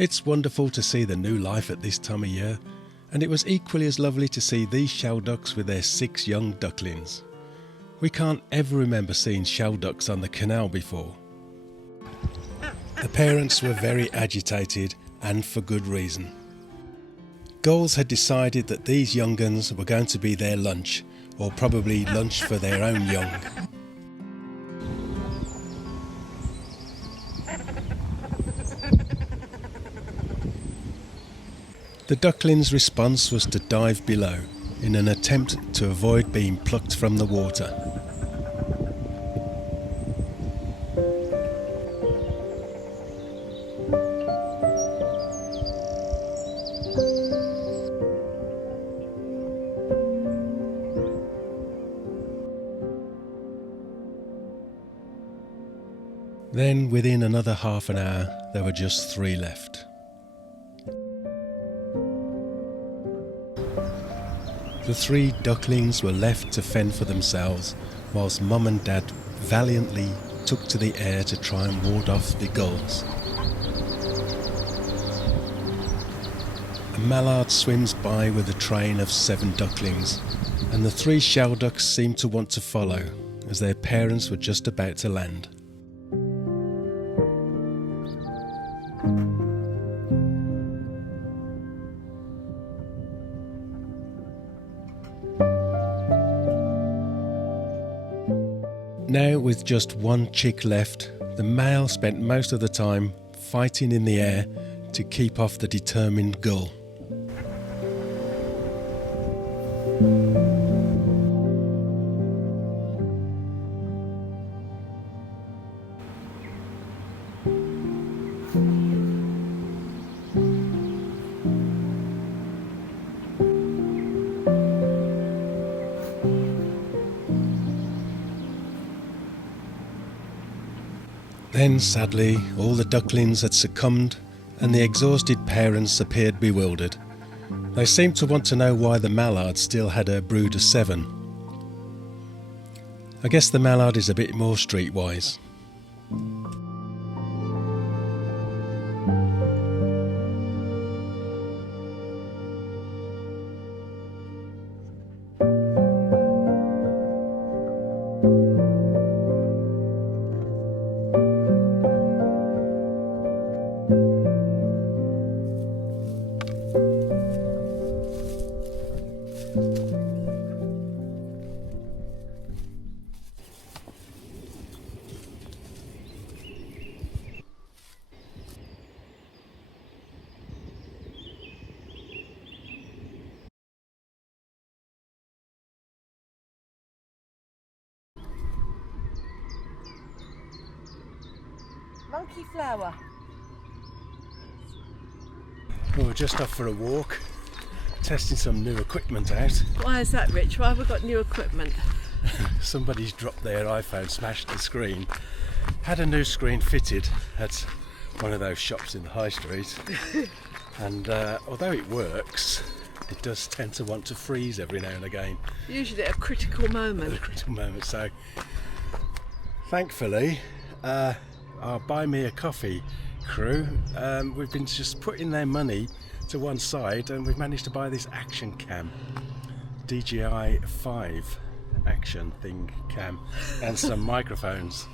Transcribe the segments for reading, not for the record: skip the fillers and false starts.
It's wonderful to see the new life at this time of year, and it was equally as lovely to see these shell ducks with their 6 young ducklings. We can't ever remember seeing shell ducks on the canal before. The parents were very agitated, and for good reason. Gulls had decided that these young uns were going to be their lunch, or probably lunch for their own young. The ducklings' response was to dive below in an attempt to avoid being plucked from the water. Then, within another half an hour, there were just 3 left. The 3 ducklings were left to fend for themselves, whilst Mum and Dad valiantly took to the air to try and ward off the gulls. A mallard swims by with a train of 7 ducklings, and the 3 shell ducks seemed to want to follow, as their parents were just about to land. Now, with just 1 chick left, the male spent most of the time fighting in the air to keep off the determined gull. Then, sadly, all the ducklings had succumbed and the exhausted parents appeared bewildered. They seemed to want to know why the mallard still had a brood of 7. I guess the mallard is a bit more streetwise. Monkey flower. Well, we're just off for a walk, testing some new equipment out. Why is that, Rich? Why have we got new equipment? Somebody's dropped their iPhone, smashed the screen. Had a new screen fitted at one of those shops in the high street. And although it works, it does tend to want to freeze every now and again. Usually at a critical moment. At a critical moment. So, thankfully, our Buy Me a Coffee crew, we've been just putting their money to one side and we've managed to buy this action cam, DJI 5 action thing cam, and some microphones.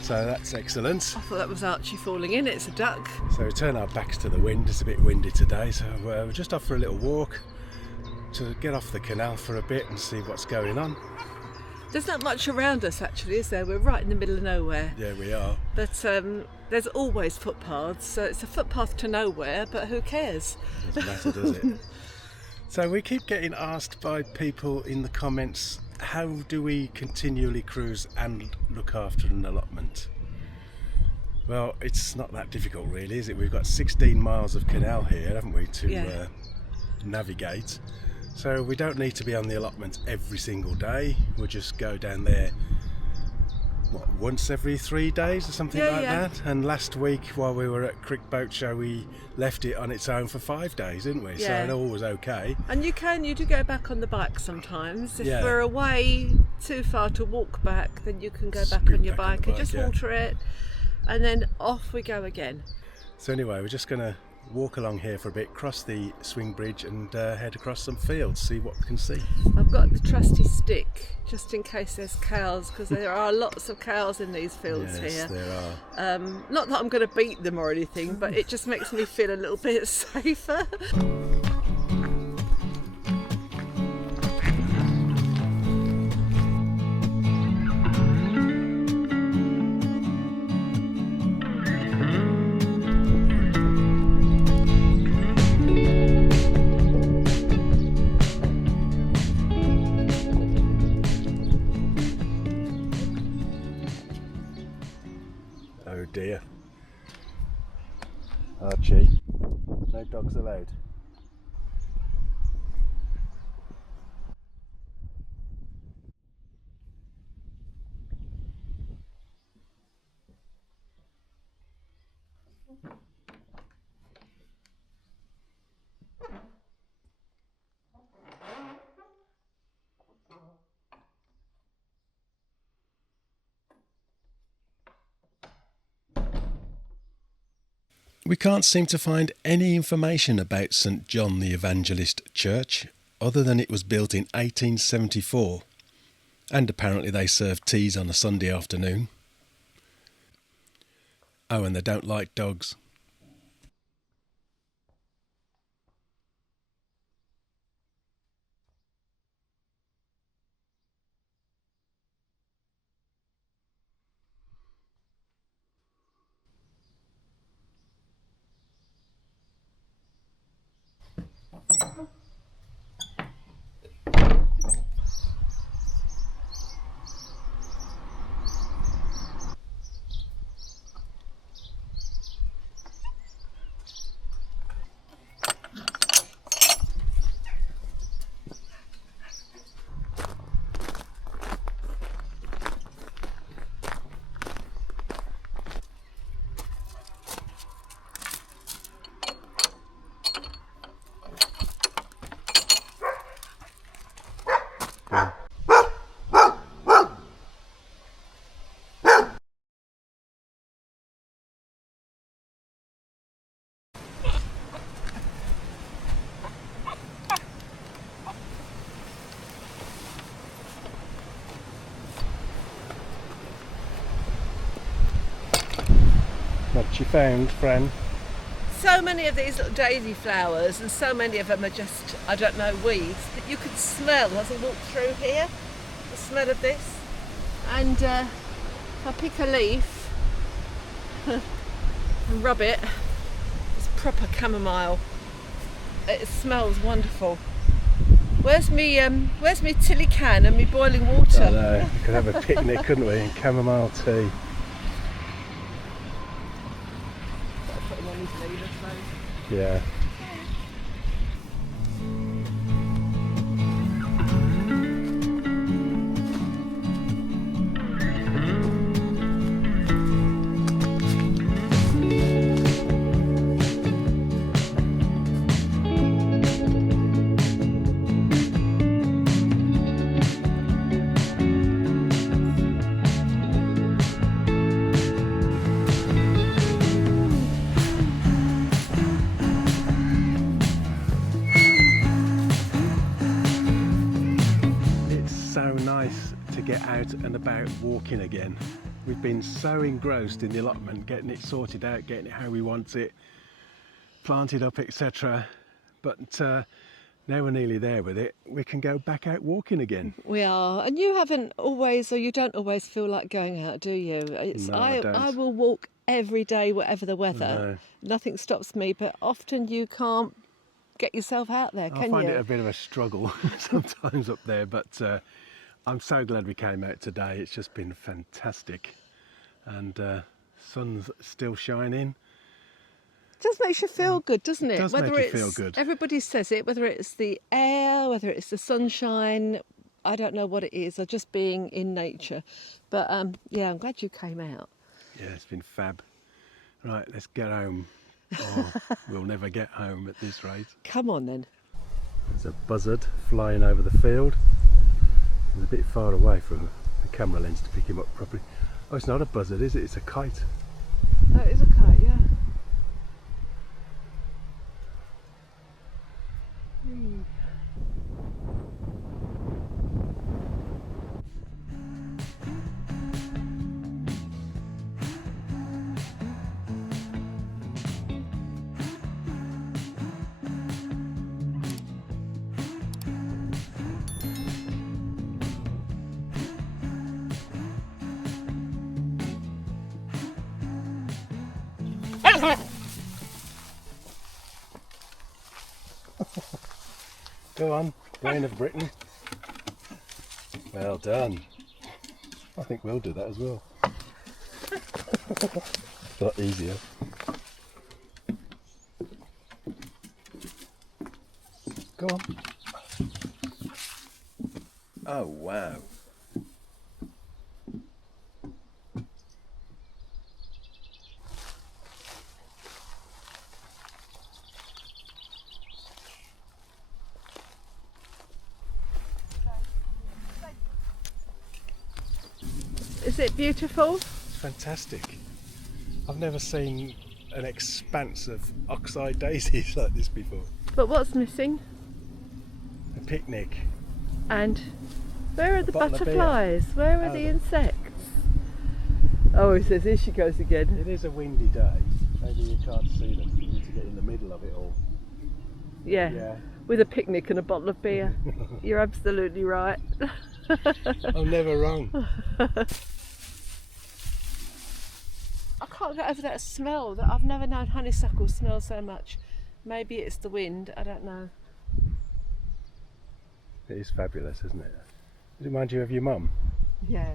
So that's excellent. I thought that was Archie falling in. It's a duck. So we turn our backs to the wind. It's a bit windy today, so we're just off for a little walk to get off the canal for a bit and see what's going on. There's not much around us actually, is there? We're right in the middle of nowhere. Yeah, we are. But there's always footpaths, so it's a footpath to nowhere, but who cares? Doesn't matter, does it? So we keep getting asked by people in the comments, how do we continually cruise and look after an allotment? Well, it's not that difficult really, is it? We've got 16 miles of canal here, haven't we, to navigate. So we don't need to be on the allotment every single day. We'll just go down there, once every 3 days or something like that. And last week while we were at Crick Boat Show, we left it on its own for 5 days, didn't we? Yeah. So it all was okay. And you do go back on the bike sometimes. If we're away too far to walk back, then you can go back on your bike and just water it, and then off we go again. So anyway, we're just going to walk along here for a bit, cross the swing bridge and head across some fields, see what we can see. I've got the trusty stick just in case there's cows, because there are lots of cows in these fields here. Yes, there are. Not that I'm going to beat them or anything, but it just makes me feel a little bit safer. Oh dear. Archie, no dogs allowed. We can't seem to find any information about St John the Evangelist Church, other than it was built in 1874, and apparently they serve teas on a Sunday afternoon. Oh, and they don't like dogs. What you found, Fran? So many of these little daisy flowers, and so many of them are just, I don't know, weeds that you could smell as I walk through here. The smell of this. And if I pick a leaf and rub it, it's proper chamomile. It smells wonderful. Where's me tilly can and me boiling water? I know, we could have a picnic, couldn't we, and chamomile tea. Yeah. Get out and about walking again. We've been so engrossed in the allotment, getting it sorted out, getting it how we want it, planted up, etc. But now we're nearly there with it, we can go back out walking again. We are, and you haven't always, or you don't always feel like going out, do you? No, I don't. I will walk every day, whatever the weather. No. Nothing stops me, but often you can't get yourself out there, can you? I find it a bit of a struggle sometimes up there, but I'm so glad we came out today. It's just been fantastic, and sun's still shining. It just makes you feel good, doesn't it? It does make you feel good. Everybody says it, whether it's the air, whether it's the sunshine, I don't know what it is, or just being in nature. But yeah, I'm glad you came out. Yeah, it's been fab. Right, let's get home, or we'll never get home at this rate. Come on then. There's a buzzard flying over the field. He's a bit far away from the camera lens to pick him up properly. Oh, it's not a buzzard, is it? It's a kite. Oh, it is a kite, yeah. Go on, Brain of Britain. Well done. I think we'll do that as well. It's a lot easier. Go on. Oh wow. Is it beautiful? It's fantastic. I've never seen an expanse of oxeye daisies like this before. But what's missing? A picnic. And where are the bottle of beer. butterflies? Where are the insects? Oh, he says, here she goes again. It is a windy day. Maybe you can't see them. You need to get in the middle of it all. Yeah, with a picnic and a bottle of beer. You're absolutely right. I'm never wrong. I can't get over that smell. That I've never known honeysuckle smell so much. Maybe it's the wind, I don't know. It is fabulous, isn't it? Does it remind you of your mum? Yeah.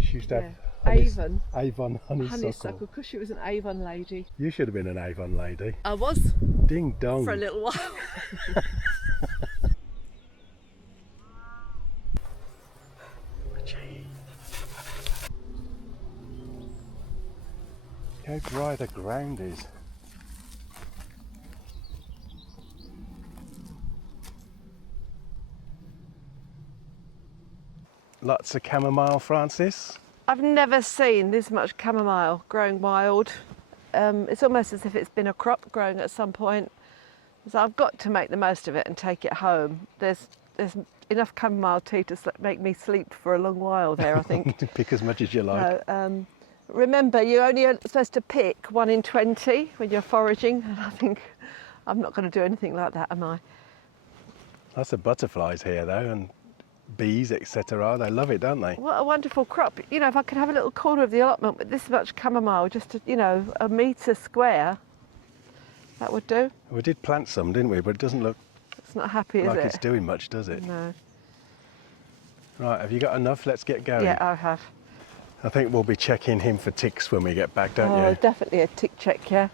She used to have Avon. Avon honeysuckle. Honeysuckle, because she was an Avon lady. You should have been an Avon lady. I was. Ding dong. For a little while. How dry the ground is. Lots of chamomile, Francis. I've never seen this much chamomile growing wild. It's almost as if it's been a crop growing at some point. So I've got to make the most of it and take it home. There's enough chamomile tea to make me sleep for a long while there, I think. Pick as much as you like. No, remember, you're only supposed to pick 1 in 20 when you're foraging, and I think I'm not going to do anything like that, am I? Lots of butterflies here though, and bees, etc. They love it, don't they? What a wonderful crop. You know, if I could have a little corner of the allotment with this much chamomile, just, you know, a metre square, that would do. We did plant some, didn't we? But it doesn't look It's not happy, is like it? it's doing much, does it? No. Right, have you got enough? Let's get going. Yeah, I have. I think we'll be checking him for ticks when we get back, don't Oh, you? definitely a tick check, yeah.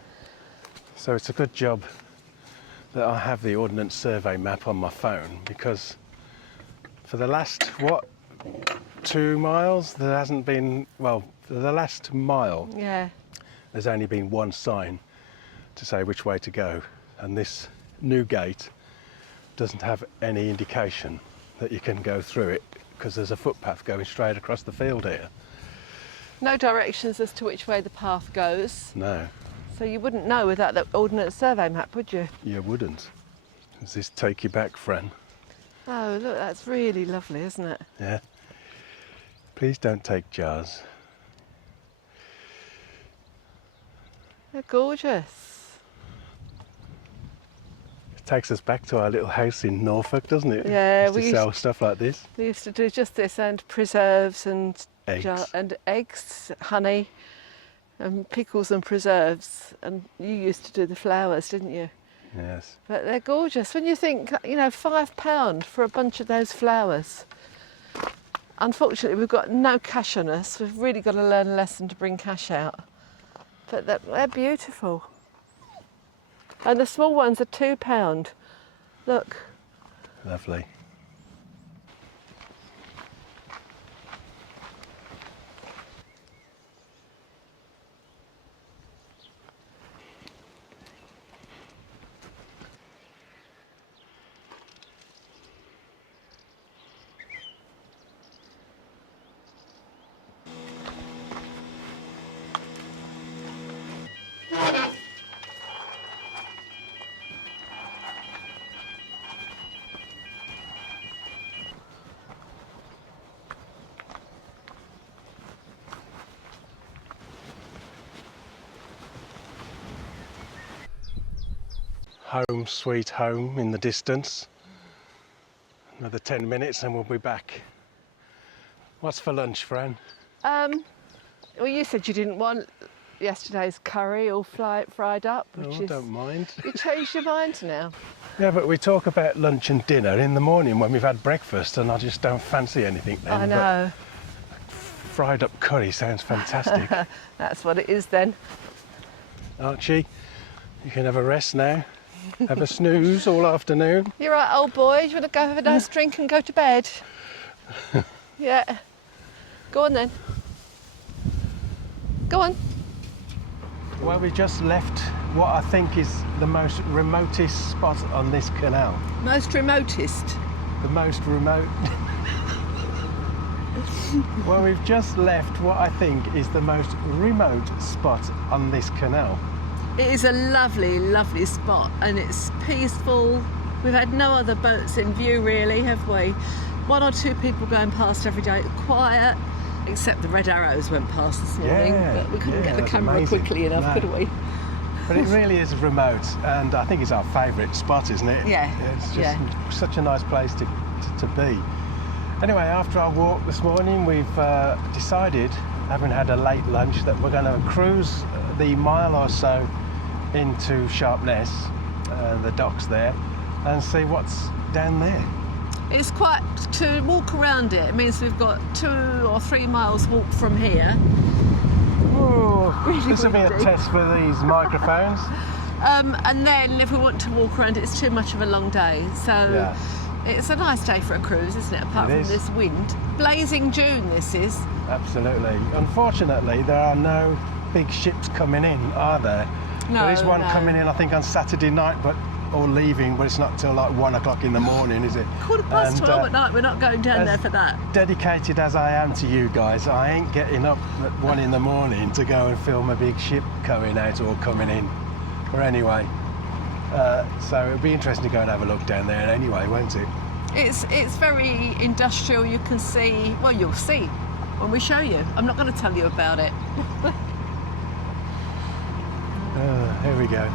So it's a good job that I have the Ordnance Survey map on my phone, because for the last, 2 miles, there hasn't been, well, for the last mile, Yeah. there's only been one sign to say which way to go. And this new gate doesn't have any indication that you can go through it, because there's a footpath going straight across the field here. No directions as to which way the path goes. No, So you wouldn't know without the Ordnance Survey map, would you? you wouldn't. Does this take you back, Fran? Oh, look, that's really lovely, isn't it? Yeah. Please don't take jars. They're gorgeous. It takes us back to our little house in Norfolk, doesn't it? Yeah, we used to sell stuff like this. We used to do just this, and preserves and Eggs. honey, and pickles and preserves. And you used to do the flowers, didn't you? Yes. But they're gorgeous. When you think, you know, £5 for a bunch of those flowers. Unfortunately, we've got no cash on us. We've really got to learn a lesson to bring cash out. But they're beautiful. And the small ones are £2. Look. Lovely. Home sweet home in the distance. Another 10 minutes and we'll be back. What's for lunch, Fran? Well, you said you didn't want yesterday's curry all fried up, which Oh, I don't mind. You changed your mind now. Yeah, but we talk about lunch and dinner in the morning when we've had breakfast, and I just don't fancy anything then. I know. But fried up curry sounds fantastic. That's what it is then. Archie, you can have a rest now. Have a snooze all afternoon. You're right, old boy. Do you want to go have a nice drink and go to bed? Yeah. Go on then. Go on. Well, we just left what I think is the most remotest spot on this canal. Most remotest? The most remote. Well, we've just left what I think is the most remote spot on this canal. It is a lovely, lovely spot, and it's peaceful. We've had no other boats in view really, have we? One or two people going past every day. Quiet, except the red arrows went past this morning, but we couldn't get the camera amazing. quickly enough, could we? But it really is remote, and I think it's our favourite spot, isn't it? Yeah. It's just such a nice place to be. Anyway, after our walk this morning, we've decided, having had a late lunch, that we're going to cruise the mile or so into Sharpness, the docks there, and see what's down there. It's quite, to walk around it means we've got 2 or 3 miles walk from here. Oh, Really this will be a windy. test for these microphones. And then if we want to walk around, it's too much of a long day. So it's a nice day for a cruise, isn't it? Apart from this wind. Blazing June, this is. Absolutely. Unfortunately, there are no big ships coming in, are there? No, there is one no. coming in, I think, on Saturday night, or leaving, but it's not till like 1 o'clock in the morning, is it? 12 at night, we're not going down there for that. Dedicated as I am to you guys, I ain't getting up at 1 in the morning to go and film a big ship going out or coming in. Or anyway, so it'll be interesting to go and have a look down there anyway, won't it? It's very industrial. You can see, well, you'll see when we show you. I'm not going to tell you about it. Here we go.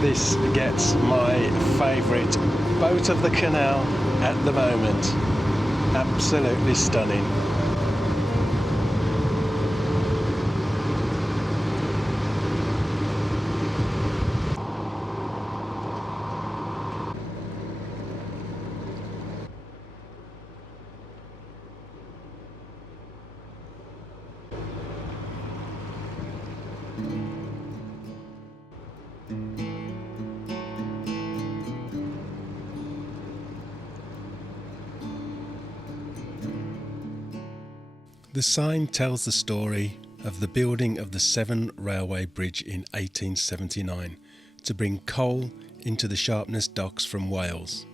This gets my favourite boat of the canal at the moment. Absolutely stunning. The sign tells the story of the building of the Severn Railway Bridge in 1879 to bring coal into the Sharpness Docks from Wales.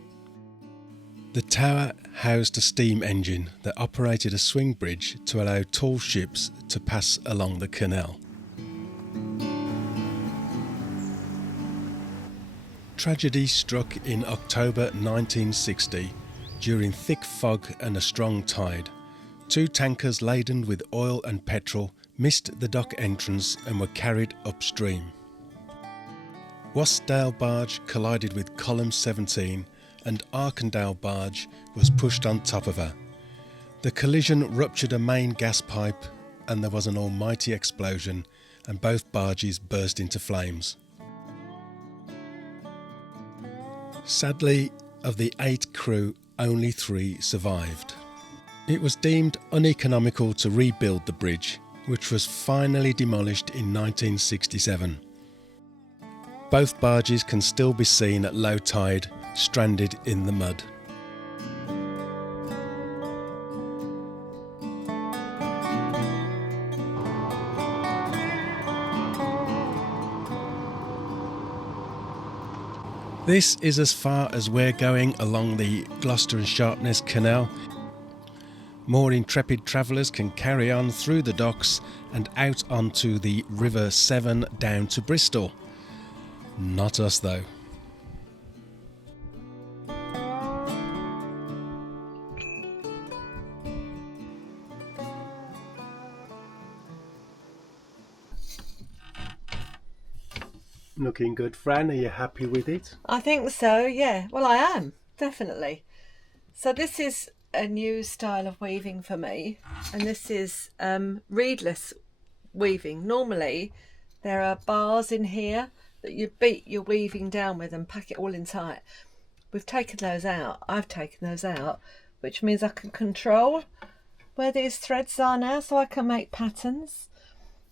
The tower housed a steam engine that operated a swing bridge to allow tall ships to pass along the canal. Tragedy struck in October 1960 during thick fog and a strong tide. 2 tankers laden with oil and petrol missed the dock entrance and were carried upstream. Wasdale barge collided with column 17 and Arkandale barge was pushed on top of her. The collision ruptured a main gas pipe and there was an almighty explosion and both barges burst into flames. Sadly, of the 8 crew, only 3 survived. It was deemed uneconomical to rebuild the bridge, which was finally demolished in 1967. Both barges can still be seen at low tide, stranded in the mud. This is as far as we're going along the Gloucester and Sharpness Canal. More intrepid travellers can carry on through the docks and out onto the River Severn down to Bristol. Not us though. Looking good, Fran. Are you happy with it? I think so, yeah. Well, I am, definitely. So this is a new style of weaving for me, and this is reedless weaving. Normally, there are bars in here that you beat your weaving down with and pack it all in tight. We've taken those out. I've taken those out, which means I can control where these threads are now, so I can make patterns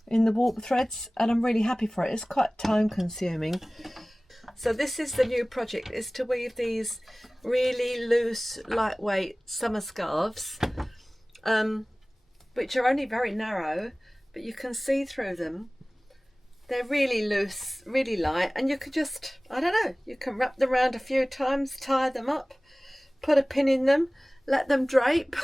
in the warp threads, and I'm really happy for it. It's quite time consuming. So this is the new project, is to weave these really loose, lightweight summer scarves, which are only very narrow, but you can see through them. They're really loose, really light, and you could just, I don't know, you can wrap them around a few times, tie them up, put a pin in them, let them drape,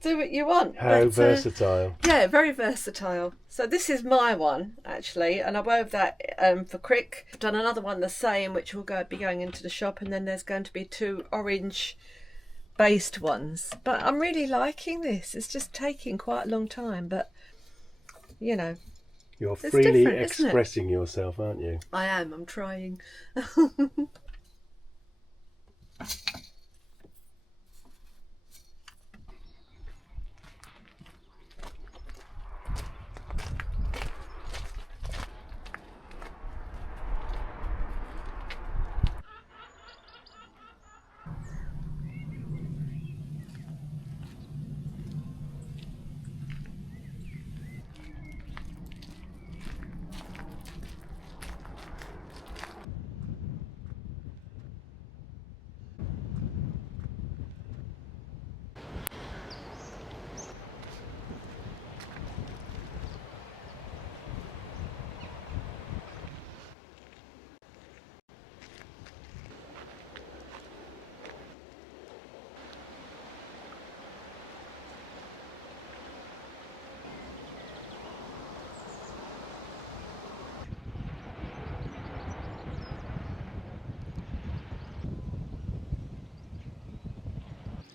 do what you want. How versatile. Yeah, very versatile. So this is my one, actually, and I wove that for Crick. I've done another one the same, which will be going into the shop, and then there's going to be 2 orange-based ones. But I'm really liking this. It's just taking quite a long time, but, you know, you're freely expressing yourself, aren't you? I am. I'm trying.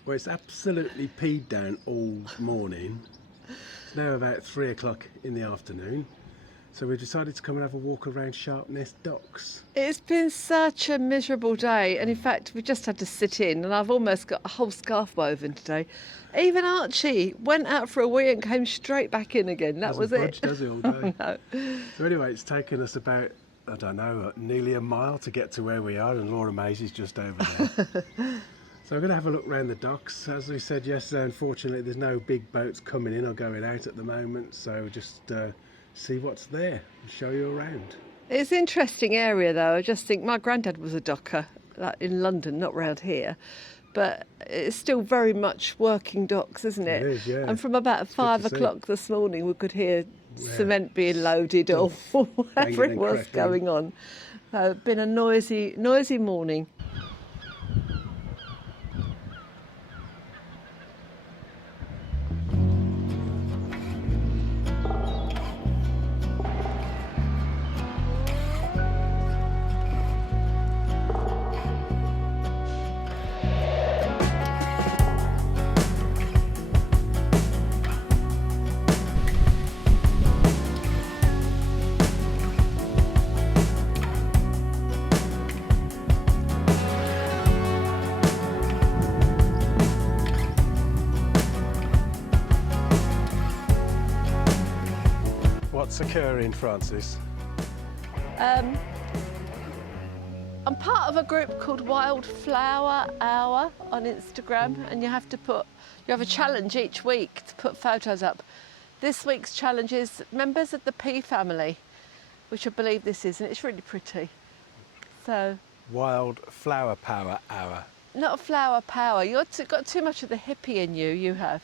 Well, it's absolutely peed down all morning. It's now about 3 o'clock in the afternoon. So we decided to come and have a walk around Sharpness Docks. It's been such a miserable day, and in fact we just had to sit in, and I've almost got a whole scarf woven today. Even Archie went out for a wee and came straight back in again. That was it. Does he all day? No. So anyway, it's taken us about, I don't know, nearly a mile to get to where we are, and Laura Maisie's just over there. So we're going to have a look around the docks. As we said yesterday, unfortunately there's no big boats coming in or going out at the moment, so just see what's there and show you around. It's an interesting area though. I just think my granddad was a docker, like in London, not round here, but it's still very much working docks, isn't it? It is, yeah. And from about 5 o'clock this morning we could hear cement being loaded or whatever it was going on. It's been a noisy morning. What's occurring, Francis? I'm part of a group called Wildflower Hour on Instagram, and you have a challenge each week to put photos up. This week's challenge is members of the pea family, which I believe this is, and it's really pretty. So, Wild flower power hour. not a flower power. You've got too much of the hippie in you. You have.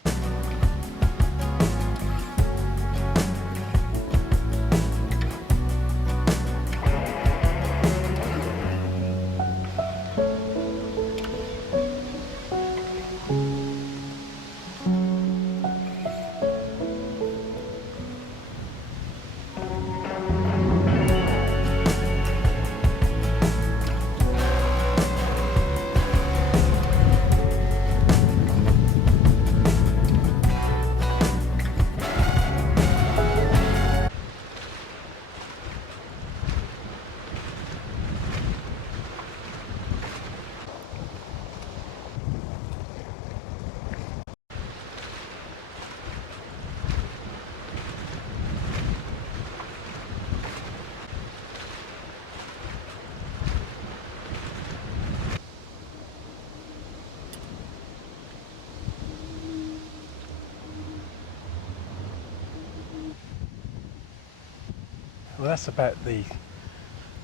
Well, that's about the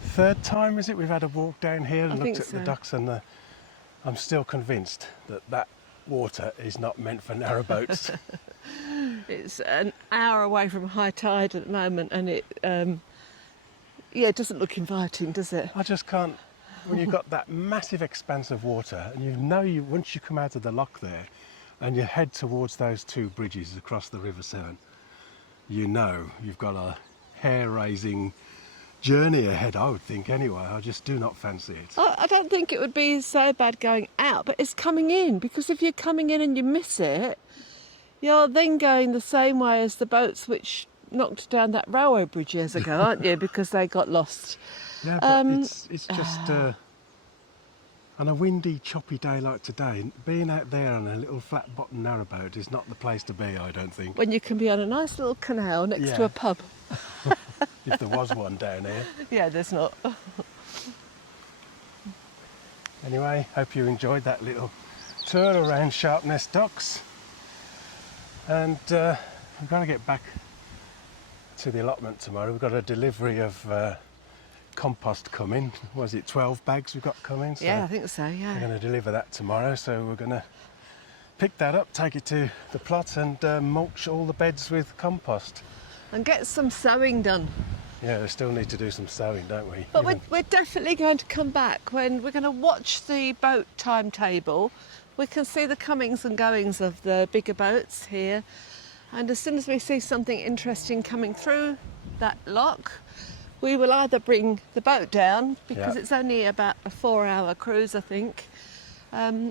third time, is it, we've had a walk down here and I looked think at so. the ducks, and I'm still convinced that water is not meant for narrowboats. It's an hour away from high tide at the moment, and it it doesn't look inviting, does it? I just can't, when you've got that massive expanse of water, and once you come out of the lock there and you head towards those two bridges across the River Severn, you know you've got a hair-raising journey ahead, I would think anyway. I just do not fancy it. I don't think it would be so bad going out, but it's coming in, because if you're coming in and you miss it, you're then going the same way as the boats which knocked down that railway bridge years ago, aren't you? Because they got lost. Yeah, but it's just on a windy, choppy day like today, being out there on a little flat-bottom narrowboat is not the place to be, I don't think. When you can be on a nice little canal next to Yeah. a pub. If there was one down here. Yeah, there's not. Anyway, hope you enjoyed that little tour around Sharpness Docks. And we've got to get back to the allotment tomorrow. We've got a delivery of compost coming. Was it 12 bags we've got coming? So Yeah, I think so, we're yeah. going to deliver that tomorrow. So we're going to pick that up, take it to the plot, and mulch all the beds with compost. And get some sewing done. Yeah, we still need to do some sewing, don't we? But Even- we're definitely going to come back when we're going to watch the boat timetable. We can see the comings and goings of the bigger boats here. And as soon as we see something interesting coming through that lock, we will either bring the boat down, because Yeah. it's only about a 4-hour cruise, I think,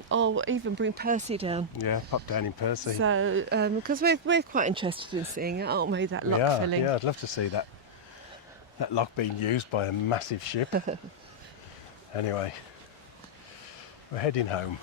or even bring Percy down. Yeah, pop down in Percy. So, because we're quite interested in seeing it, aren't we, that lock filling? Yeah, I'd love to see that lock being used by a massive ship. Anyway, we're heading home.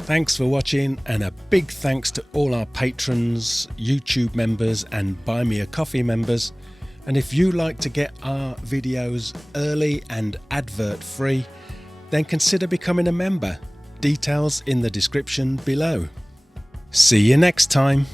Thanks for watching, and a big thanks to all our patrons, YouTube members and Buy Me a Coffee members. And if you like to get our videos early and advert free, then consider becoming a member. Details in the description below. See you next time.